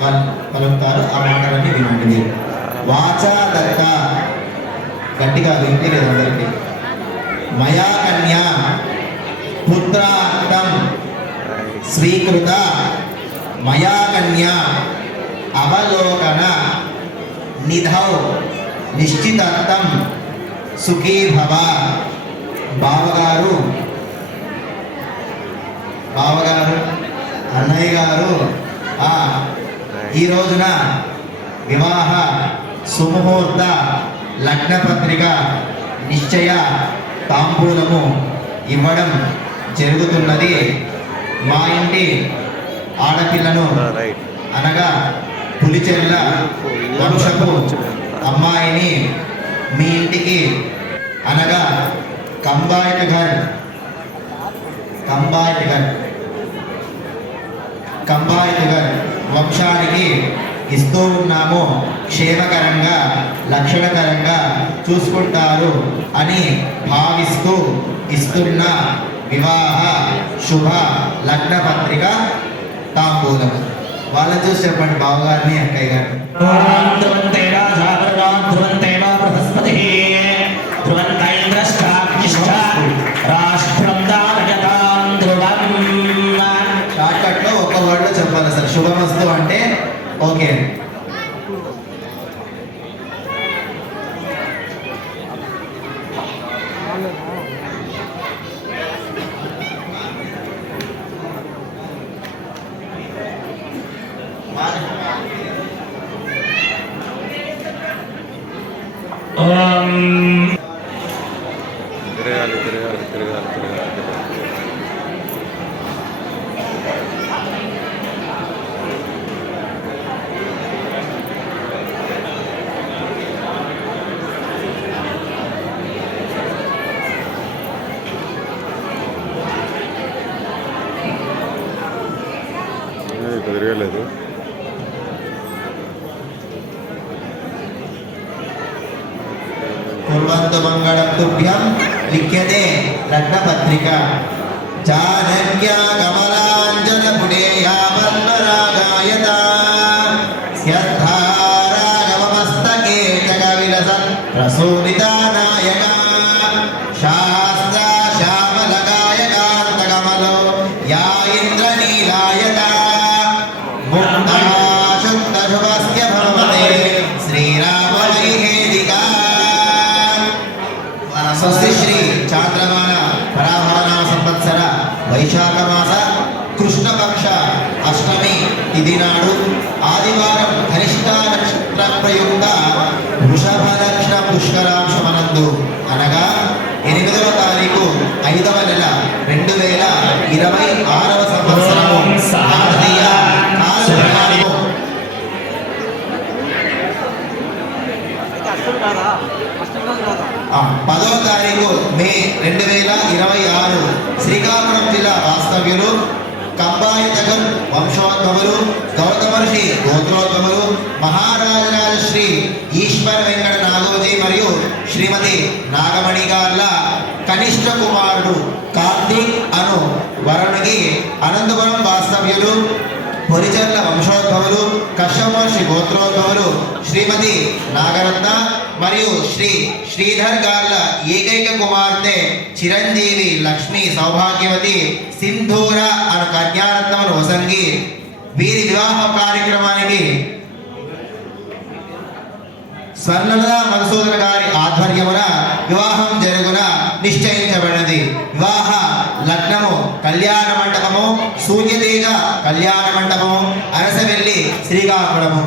పలుకుతారు. ఆ మాటలన్నీ వినండి మీరు. వాచా దత్త, గట్టిగా వినిపించలేదు అందరికీ. మయా కన్యా పుత్రార్థం స్వీకృత మయా కన్యా అవలోకన నిధౌ నిశ్చితార్థం సుఖీ భవ. బావగారు అన్నయ్య గారు ఈ రోజున వివాహ సుముహూర్త లగ్నపత్రిక నిశ్చయ తాంబూలము ఇవ్వడం జరుగుతున్నది. మా ఇంటి ఆడపిల్లను అనగా పులిచెల్ల వంశపు అమ్మాయిని మీ ఇంటికి అనగా కంబాయిట్ ఘర్ వంశానికి ఇస్తూ ఉన్నాము. క్షేమకరంగా లక్షణకరంగా చూసుకుంటారు అని భావిస్తూ ఇస్తున్న వివాహ శుభ లగ్న పత్రిక తాంబూలం. వాళ్ళని చూసి చెప్పండి, బావగారిని అక్కయ్య గారు. షార్ట్కట్లో ఒక వర్డ్లో చెప్పాలి సార్. శుభమస్తు అంటే ఓకే. కుదరలేదు. కుర్వంతు మంగళం తుభ్యం లిఖ్యతే లగ్నపత్రిక. చాణక్యా కమలాంజన పుడేయా పద్మరాగాయత స్యద్ధారాగమస్తకే చ కవిలసన్ ప్రసూనితా నాయక శాస్త్ర శ్యామలకాయ కాంతకమలో యా ఇంద్రనీలాయత ముక్తా శుద్ధ శుభస్య భవతే శ్రీరామ వైహేదికా. స్వస్తి శ్రీ చాంద్రమాన పరాభవన సంవత్సర వైశాఖ మాస కృష్ణపక్ష అష్టమి తిథి నాడు ఆదివారం ధనిష్ట నక్షత్ర ప్రయుక్త వృషభ లగ్న పుష్కరాంశమనందు అనగా 8వ తారీఖు 5వ నెల 2026వ సంవత్సరము భారతీయ కాలమానము 10వ తారీఖు మే 2026 శ్రీకాకుళం జిల్లా వాస్తవ్యులు కంబాయితగర్ వంశోద్భవులు గౌతమ ఋషి గోత్రోద్భవులు మహారాజరాజ శ్రీ ఈశ్వర వెంకట నాగోజీ మరియు శ్రీమతి నాగమణి గార్ల కనిష్ట కుమారుడు కార్తీక్ అను వరుణికి అనంతపురం వాస్తవ్యులు పొరిచర్ల వంశోద్భవులు కశ్యపర్షి గోత్రోద్భవులు శ్రీమతి నాగరత్న మరియు శ్రీ శ్రీధర్ గార్ల ఏకైక కుమార్తె చిరంజీవి లక్ష్మి సౌభాగ్యవతి సింధూర అను కన్యారత్నమును వసంగి వీరి వివాహ కార్యక్రమానికి స్వర్ణలత మధుసూదన్ గారి ఆధ్వర్యమున వివాహం జరుగున నిశ్చయించబడినది. వివాహ లగ్నము కళ్యాణ మండపము సూర్యతేజ కళ్యాణ మండపము అరసవెల్లి శ్రీకాకుళము.